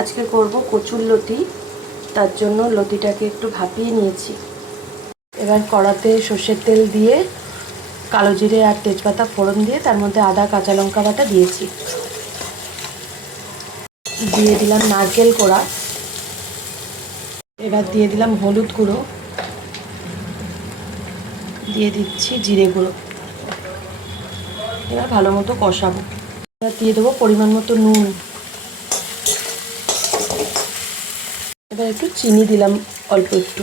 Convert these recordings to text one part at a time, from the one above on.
আজকে করব কচুর লতি, তার জন্য লতিটাকে একটু ভাপিয়ে নিয়েছি। এবার কড়াতে সর্ষের তেল দিয়ে কালো জিরে আর তেজপাতা ফোড়ন দিয়ে তার মধ্যে আদা কাঁচা লঙ্কা বাটা দিয়েছি। দিয়ে দিলাম নারকেল কোড়া, এবার দিয়ে দিলাম হলুদ গুঁড়ো, দিয়ে দিচ্ছি জিরে গুঁড়ো। এবার ভালো মতো কষাবো। এবার দিয়ে দেবো পরিমাণ মতো নুন। এবার একটু চিনি দিলাম অল্প একটু,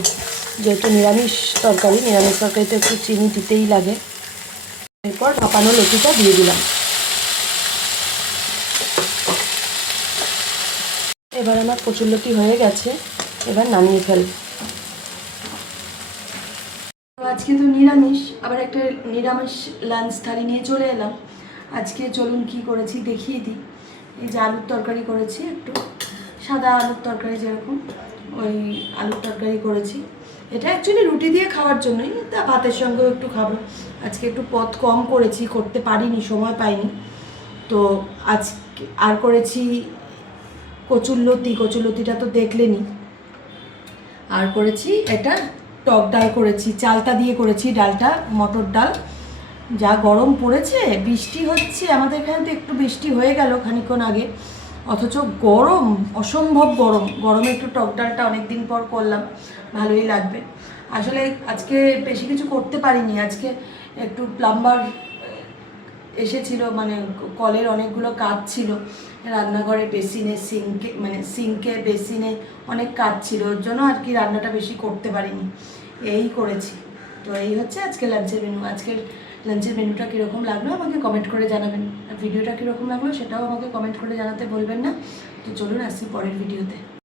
যেহেতু নিরামিষ তরকারিতে একটু চিনি দিতেই লাগে। এরপর ভাপানো লতিটা দিয়ে দিলাম। এবার আমার কচুর লতি হয়ে গেছে, এবার নামিয়ে ফেলব। আজকে তো নিরামিষ, আবার একটা নিরামিষ লাঞ্চ থালি নিয়ে চলে এলাম। আজকে চলুন কি করেছি দেখিয়ে দিই। এই যে আলুর তরকারি করেছি, একটু সাদা আলুর তরকারি যেরকম, ওই আলুর তরকারি করেছি। এটা অ্যাকচুয়ালি রুটি দিয়ে খাওয়ার জন্যই, তা ভাতের সঙ্গেও একটু খাবো। আজকে একটু পদ কম করেছি, করতে পারিনি, সময় পাইনি। তো আজকে আর করেছি কচুর লতিটা তো দেখলেনি। আর করেছি এটা টক ডাল করেছি, চালতা দিয়ে করেছি, ডালটা মটর ডাল। যা গরম পড়েছে, বৃষ্টি হচ্ছে আমাদের এখানে, তো একটু বৃষ্টি হয়ে গেল খানিকক্ষণ আগে, অথচ গরম, অসম্ভব গরম। গরমে একটু টক ডালটা অনেক দিন পর করলাম, ভালোই লাগবে। আসলে আজকে বেশি কিছু করতে পারিনি। আজকে একটু প্লাম্বার এসেছিল, মানে কলের অনেকগুলো কাজ ছিল, রান্নাঘরে বেসিনে, সিঙ্কে বেসিনে অনেক কাজ ছিল, ওর জন্য আর কি রান্নাটা বেশি করতে পারিনি। এই করেছি। তো এই হচ্ছে আজকে লাঞ্চের মেনু। আজকের লাঞ্চের মেনুটা কীরকম লাগলো আমাকে কমেন্ট করে জানাবেন, আর ভিডিওটা কীরকম লাগলো সেটাও আমাকে কমেন্ট করে জানাতে বলবেন না। তো চলুন আসছি পরের ভিডিওতে।